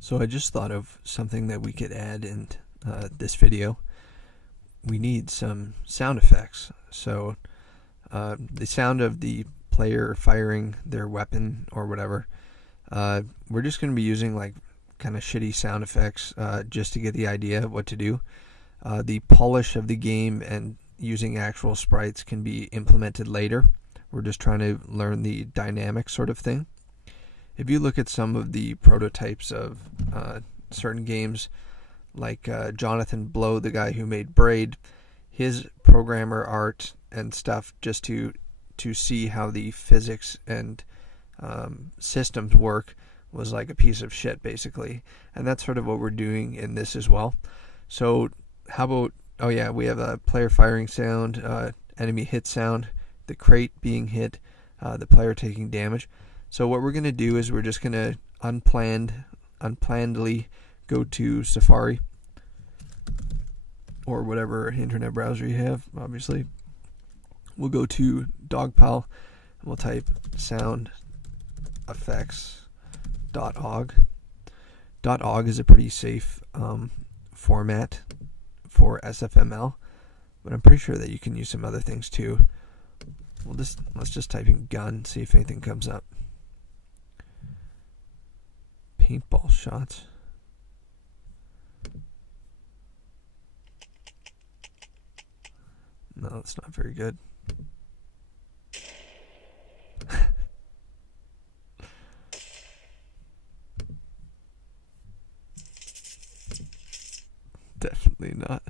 So I just thought of something that we could add in this video. We need some sound effects. So the sound of the player firing their weapon or whatever, we're just going to be using like kind of shitty sound effects just to get the idea of what to do. The polish of the game and using actual sprites can be implemented later. We're just trying to learn the dynamic sort of thing. If you look at some of the prototypes of certain games, like Jonathan Blow, the guy who made Braid, his programmer art and stuff just to see how the physics and systems work was like a piece of shit, basically. And that's sort of what we're doing in this as well. So how about, oh yeah, we have a player firing sound, enemy hit sound, the crate being hit, the player taking damage. So what we're going to do is we're just going to unplannedly go to Safari or whatever internet browser you have, obviously. We'll go to Dogpile and we'll type sound effects.ogg. .ogg is a pretty safe format for SFML, but I'm pretty sure that you can use some other things too. Let's just type in gun, see if anything comes up. Paintball shots. No, that's not very good. Definitely not.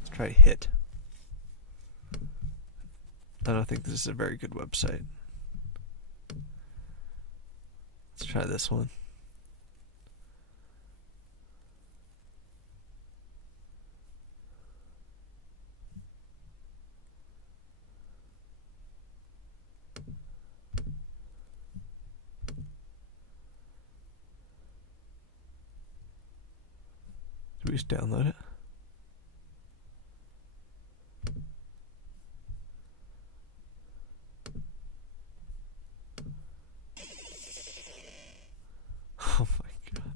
Let's try hit. I don't think this is a very good website. Let's try this one. Did we just download it? Oh my god.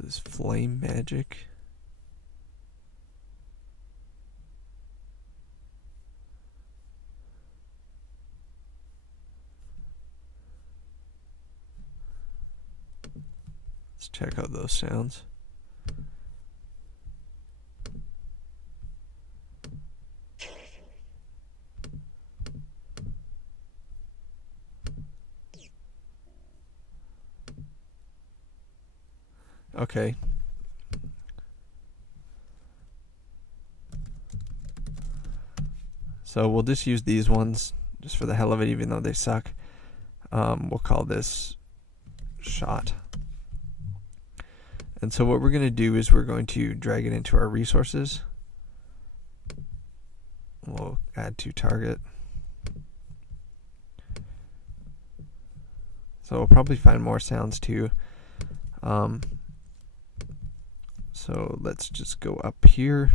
This is flame magic. Let's check out those sounds. Okay. So we'll just use these ones just for the hell of it, even though they suck. We'll call this shot. And so what we're going to do is we're going to drag it into our resources. We'll add to target. So we'll probably find more sounds too. So let's just go up here.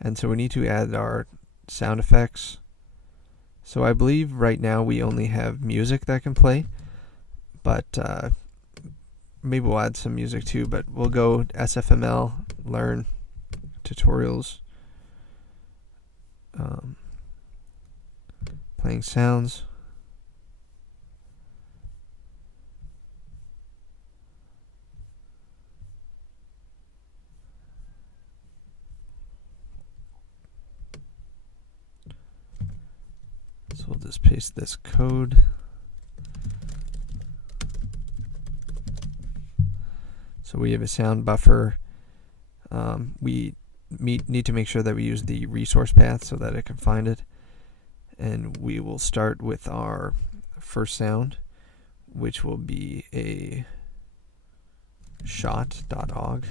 And so we need to add our sound effects. So I believe right now we only have music that can play, but maybe we'll add some music too, but we'll go SFML, learn, tutorials, playing sounds. So we'll just paste this code. So we have a sound buffer. We need to make sure that we use the resource path so that it can find it. And we will start with our first sound, which will be a shot.ogg.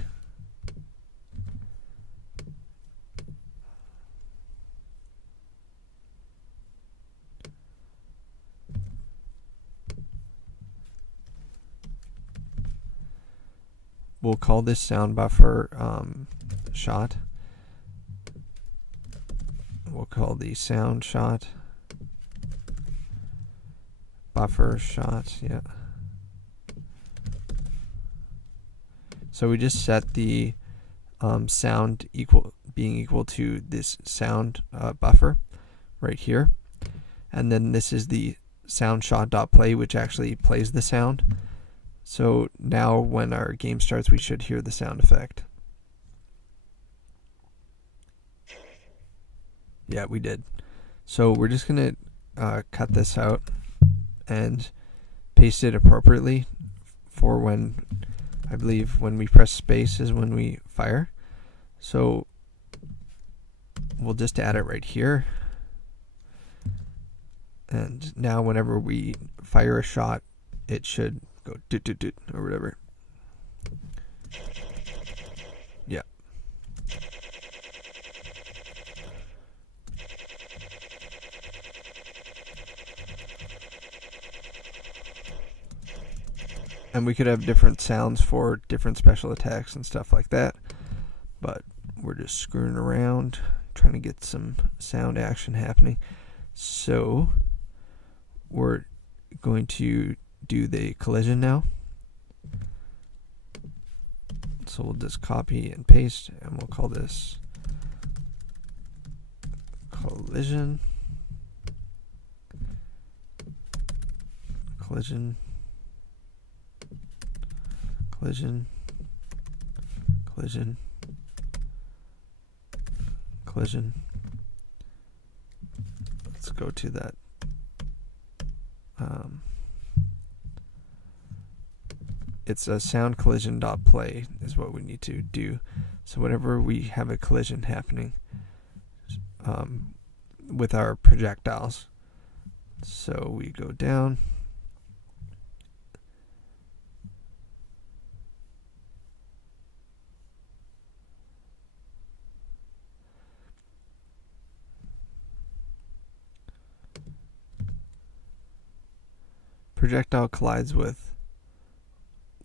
we'll call this sound buffer shot. We'll call the sound shot buffer shot. Yeah. So we just set the sound being equal to this sound buffer right here, and then this is the sound shot.play, which actually plays the sound. So now when our game starts, we should hear the sound effect. Yeah, we did. So we're just gonna cut this out and paste it appropriately for when, I believe when we press space is when we fire. So we'll just add it right here. And now whenever we fire a shot, it should go doot doot doot or whatever. Yeah. And we could have different sounds for different special attacks and stuff like that. But we're just screwing around, trying to get some sound action happening. So we're going to do the collision now. So we'll just copy and paste, and we'll call this collision. Collision. Collision. Collision. Collision. Let's go to that. It's a sound collision.play is what we need to do. So whenever we have a collision happening with our projectiles, so we go down. Projectile collides with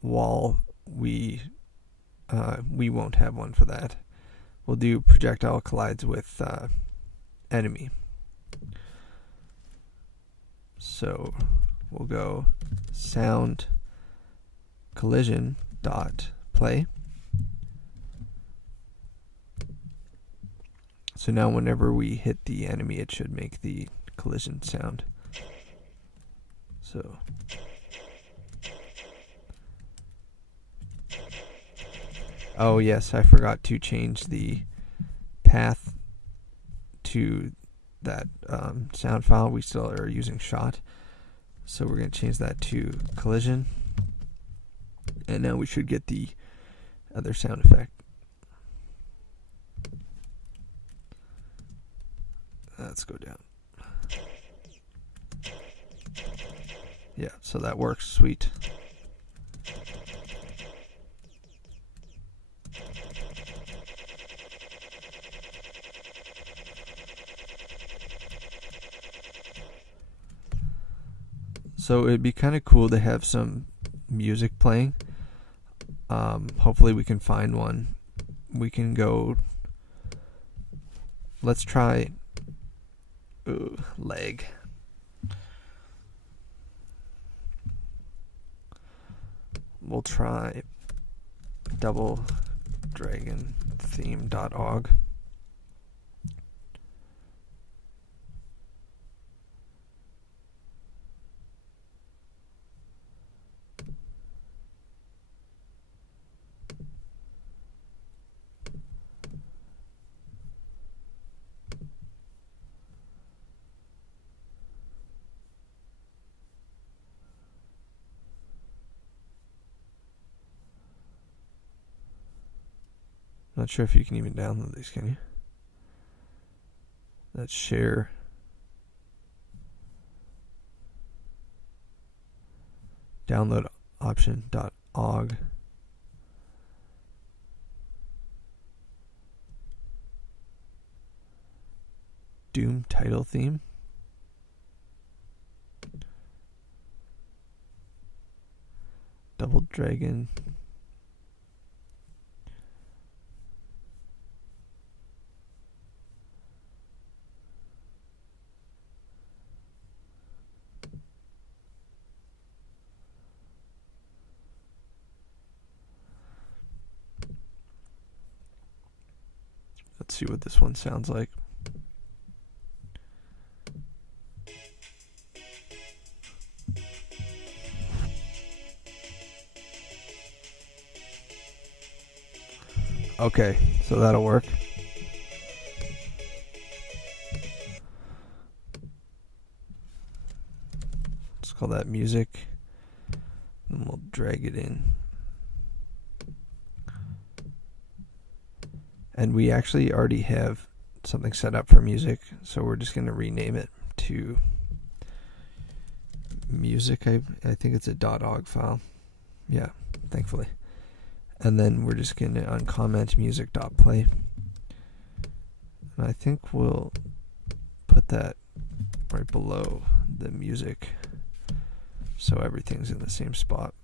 wall, we won't have one for that. We'll do projectile collides with enemy. So we'll go sound collision dot play. So now whenever we hit the enemy, it should make the collision sound. So oh yes, I forgot to change the path to that sound file. We still are using shot, so we're going to change that to collision, and now we should get the other sound effect. Let's go down. Yeah, so that works. Sweet. So it'd be kind of cool to have some music playing. Hopefully we can find one. We can go, let's try leg. We'll try double dragon theme.org. Not sure if you can even download these, can you? Let's share. Download option.org. Doom title theme. Double Dragon Let's see what this one sounds like. Okay, so that'll work. Let's call that music, and we'll drag it in. And we actually already have something set up for music, so we're just going to rename it to music. I think it's a .ogg file. Yeah, thankfully. And then we're just going to uncomment music.play. And I think we'll put that right below the music so everything's in the same spot.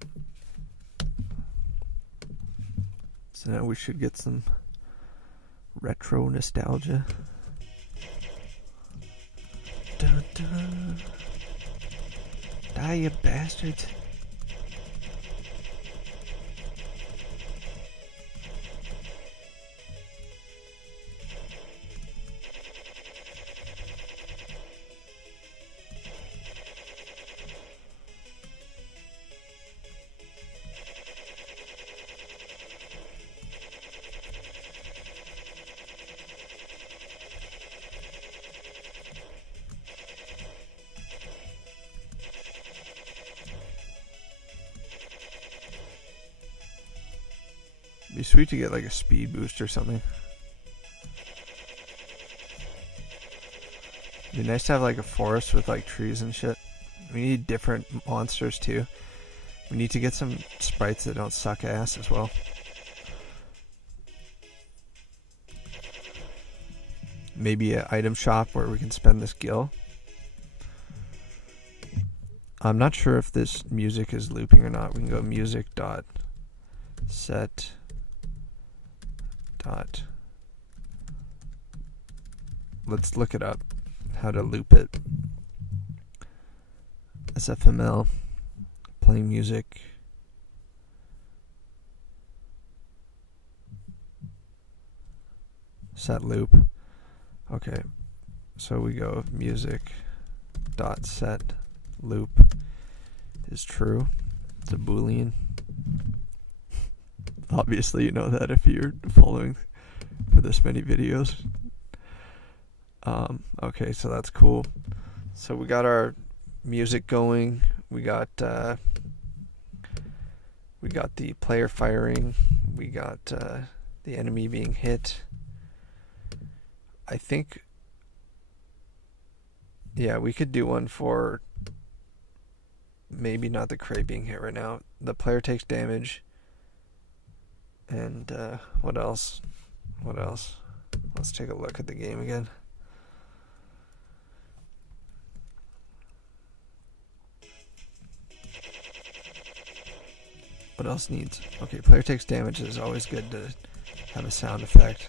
So now we should get some retro nostalgia. Dun, dun. Die, you bastards. It'd be sweet to get like a speed boost or something. It'd be nice to have like a forest with like trees and shit. We need different monsters too. We need to get some sprites that don't suck ass as well. Maybe an item shop where we can spend this gil. I'm not sure if this music is looping or not. We can go music dot set dot. Let's look it up, how to loop it. SFML, playing music. Set loop. Okay, so we go music dot set loop is true. It's a boolean. Obviously you know that if you're following for this many videos. Okay, so that's cool. So we got our music going. We got the player firing. We got the enemy being hit. I think, yeah, we could do one for maybe not the crate being hit right now. The player takes damage. And what else? What else? Let's take a look at the game again. What else needs? Okay, player takes damage is always good to have a sound effect.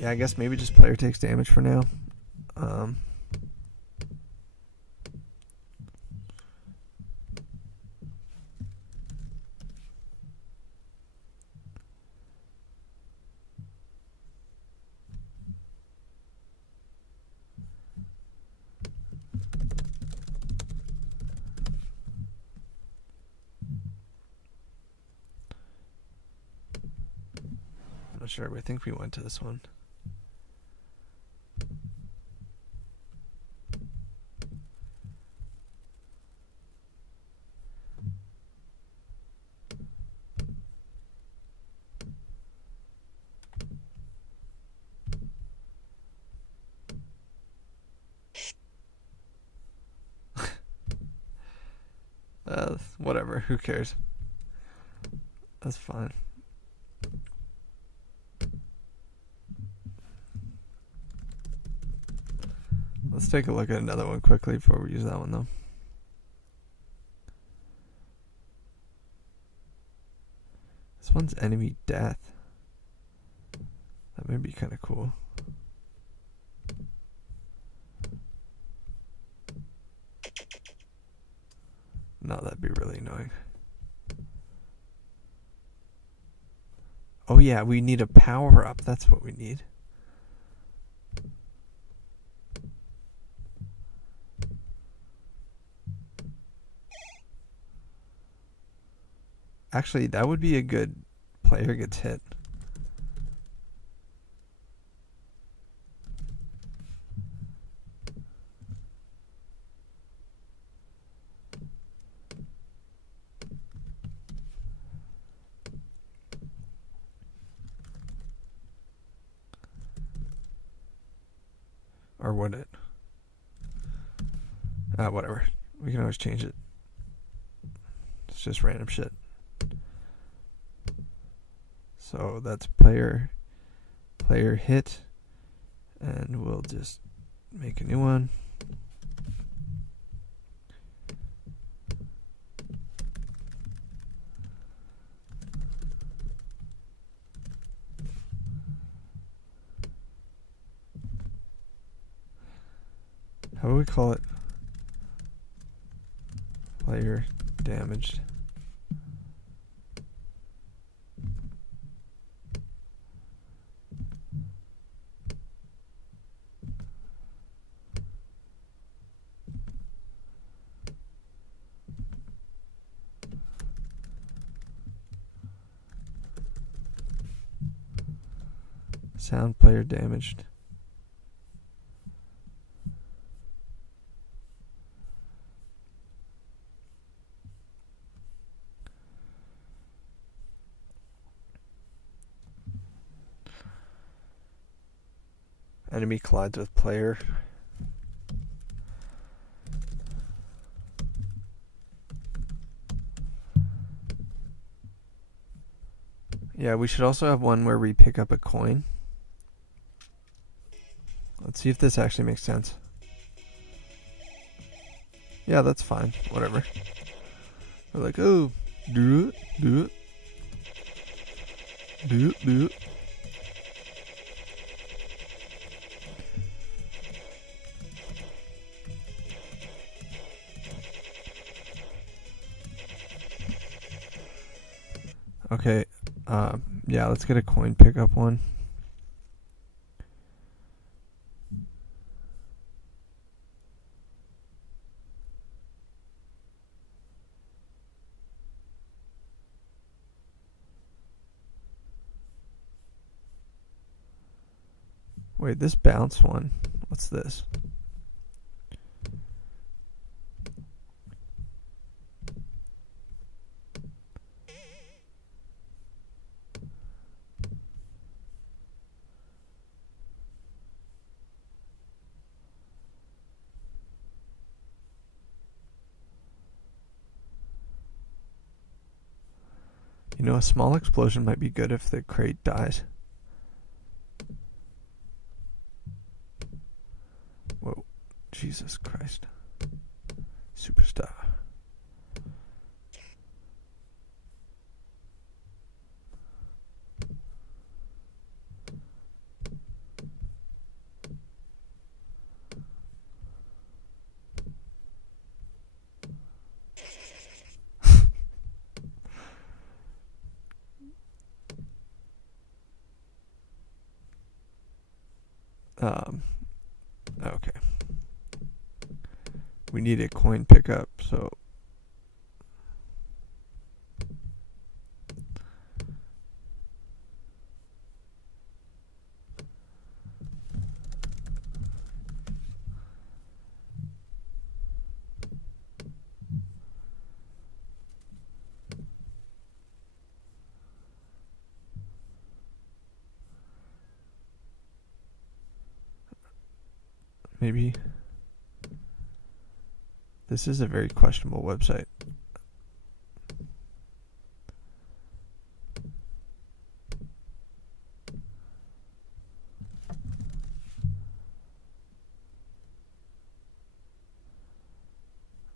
Yeah, I guess maybe just player takes damage for now. I'm not sure, but I think we went to this one. Whatever, who cares? That's fine. Let's take a look at another one quickly before we use that one though. This one's enemy death. That may be kind of cool. No, that'd be really annoying. Oh yeah, we need a power up. That's what we need. Actually, that would be a good player gets hit. Or would it? Whatever. We can always change it. It's just random shit. So that's player hit, and we'll just make a new one. How do we call it? Player damaged. Sound player damaged. Enemy collides with player. Yeah, we should also have one where we pick up a coin. Let's see if this actually makes sense. Yeah, that's fine. Whatever. We're like, oh, do it. Okay, yeah, let's get a coin pickup one. Wait, this bounce one, what's this? You know, a small explosion might be good if the crate dies. Whoa, Jesus Christ. Superstar. Okay. We need a coin pickup, so maybe this is a very questionable website.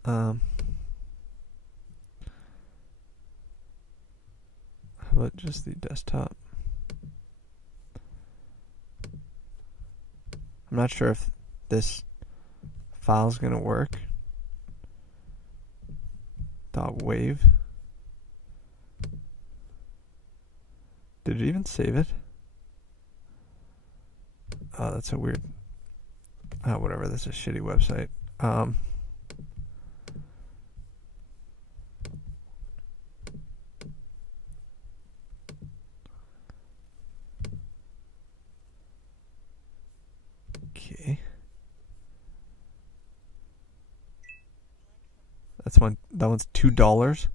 How about just the desktop? I'm not sure if this file's gonna work, .wave. Did it even save it? Oh, that's a weird. Oh, whatever. That's a shitty website. Okay. That's one. That one's $2.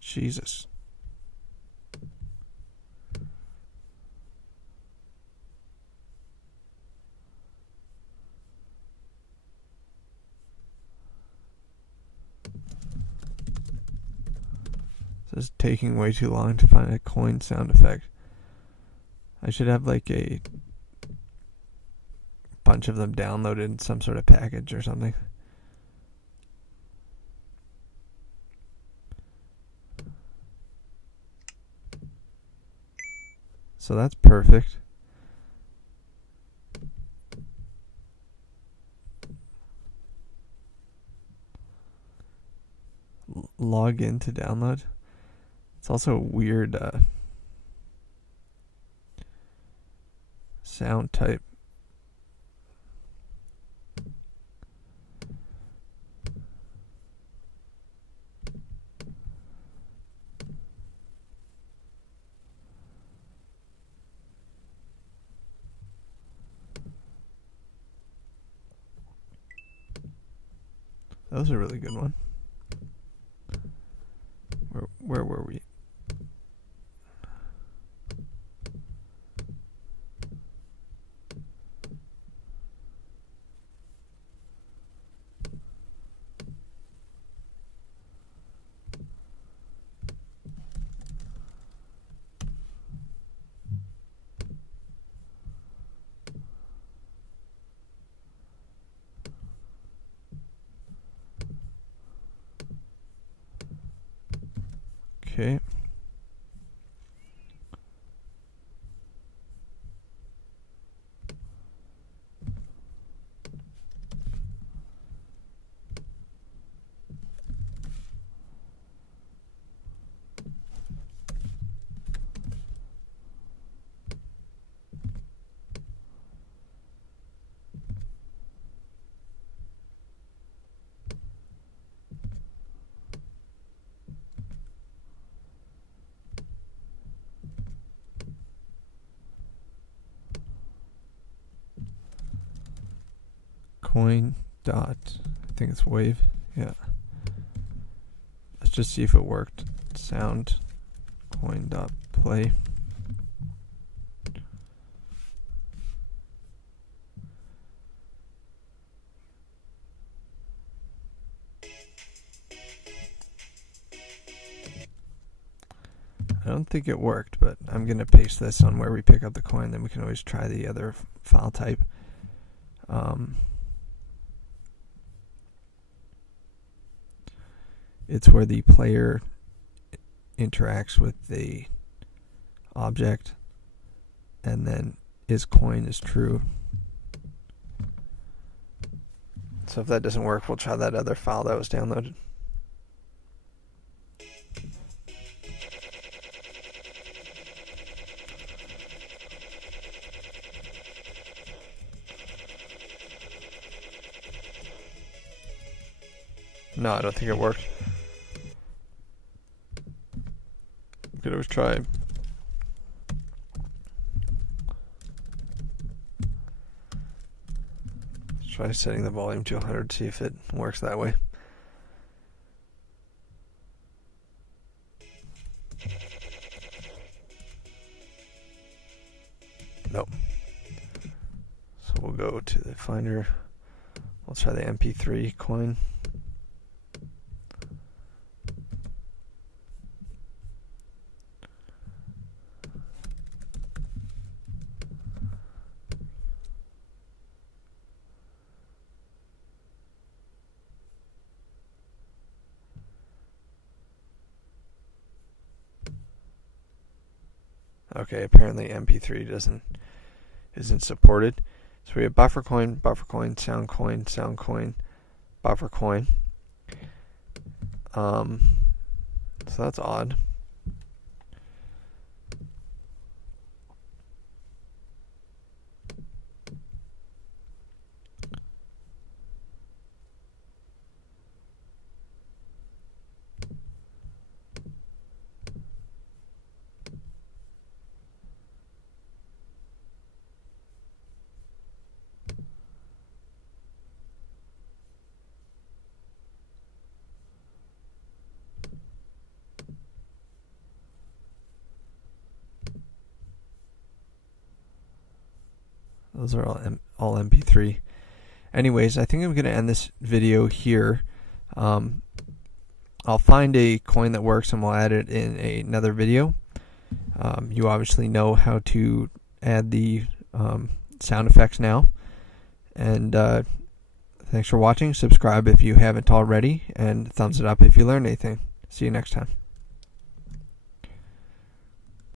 Jesus. This is taking way too long to find a coin sound effect. I should have like a bunch of them downloaded in some sort of package or something. So that's perfect. Log in to download. It's also a weird sound type. That was a really good one. Where were we? Okay. Coin dot, I think it's wave. Yeah. Let's just see if it worked. Sound coin dot play. I don't think it worked, but I'm going to paste this on where we pick up the coin, then we can always try the other file type. It's where the player interacts with the object, and then is coin is true. So if that doesn't work, we'll try that other file that was downloaded. No, I don't think it worked. We could always try. Let's try setting the volume to 100, see if it works that way. Nope. So we'll go to the Finder. We'll try the MP3 coin. Okay, apparently MP3 isn't supported. So we have buffer coin, sound coin, buffer coin. So that's odd. Those are all MP3. Anyways, I think I'm going to end this video here. I'll find a coin that works and we'll add it in another video. You obviously know how to add the sound effects now. And thanks for watching. Subscribe if you haven't already, and thumbs it up if you learned anything. See you next time.